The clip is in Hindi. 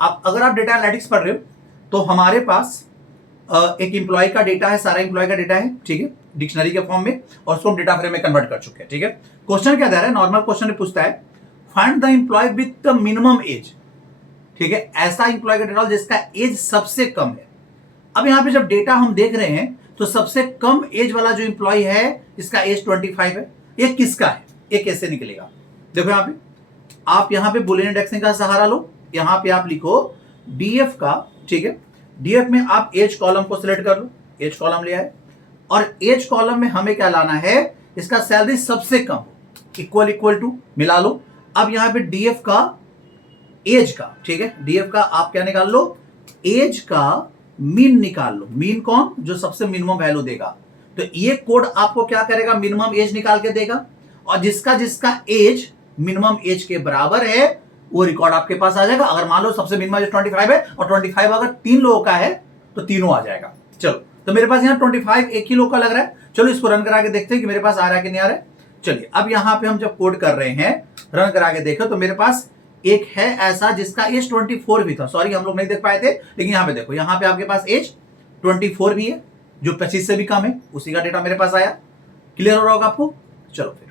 अगर आप डेटा एनालिटिक्स पढ़ रहे हो तो हमारे पास एक एम्प्लॉय का डेटा है, सारा एम्प्लॉय का डेटा है, ठीक है, डिक्शनरी के फॉर्म में, और उसको हम डेटा फ्रेम में कन्वर्ट कर चुके हैं, ठीक है। क्वेश्चन क्या दे रहा है, नॉर्मल क्वेश्चन पूछता है find the employee with the minimum age, ठीक है, ऐसा एम्प्लॉय का डेटा जिसका एज सबसे कम है। अब यहां पे जब डेटा हम देख रहे हैं तो सबसे कम एज वाला जो एम्प्लॉय है इसका एज 25 है। ये किसका है, ये कैसे निकलेगा? देखो यहां पे आप यहां पे बुलियन इंडेक्सिंग का सहारा लो, यहां पे आप लिखो डीएफ का, ठीक है, डीएफ में आप एज कॉलम को सिलेक्ट कर लो, एज कॉलम लिया है, और एज कॉलम में हमें क्या लाना है, इसका सैलरी सबसे कम हो, इक्वल टू मिला लो। अब यहां पे डीएफ का एज का, ठीक है, डीएफ का आप क्या निकाल लो, एज का मीन निकाल लो। मीन कौन, जो सबसे मिनिमम वैल्यू देगा। तो ये कोड आपको क्या करेगा, मिनिमम एज निकाल के देगा, और जिसका जिसका एज मिनिमम एज के बराबर है वो रिकॉर्ड आपके पास आ जाएगा। अगर मान लो सबसे मिनिमम एज 25 है और 25 अगर 3 लोगों का है तो तीनों आ जाएगा। चलो, तो मेरे पास यहाँ 25 एक ही लोग का लग रहा है। चलो इसको रन करा के देखते हैं कि मेरे पास आ रहा है कि नहीं आ रहा है। चलिए, अब यहां पे हम जब कोड कर रहे हैं, रन करा के देखो तो मेरे पास एक है ऐसा जिसका एज 24 भी था। सॉरी, हम लोग नहीं देख पाए थे, लेकिन यहां पे देखो, यहां पे आपके पास एज 24 भी है, जो 25 से भी कम है, उसी का डेटा मेरे पास आया। क्लियर हो रहा होगा आपको? चलो फिर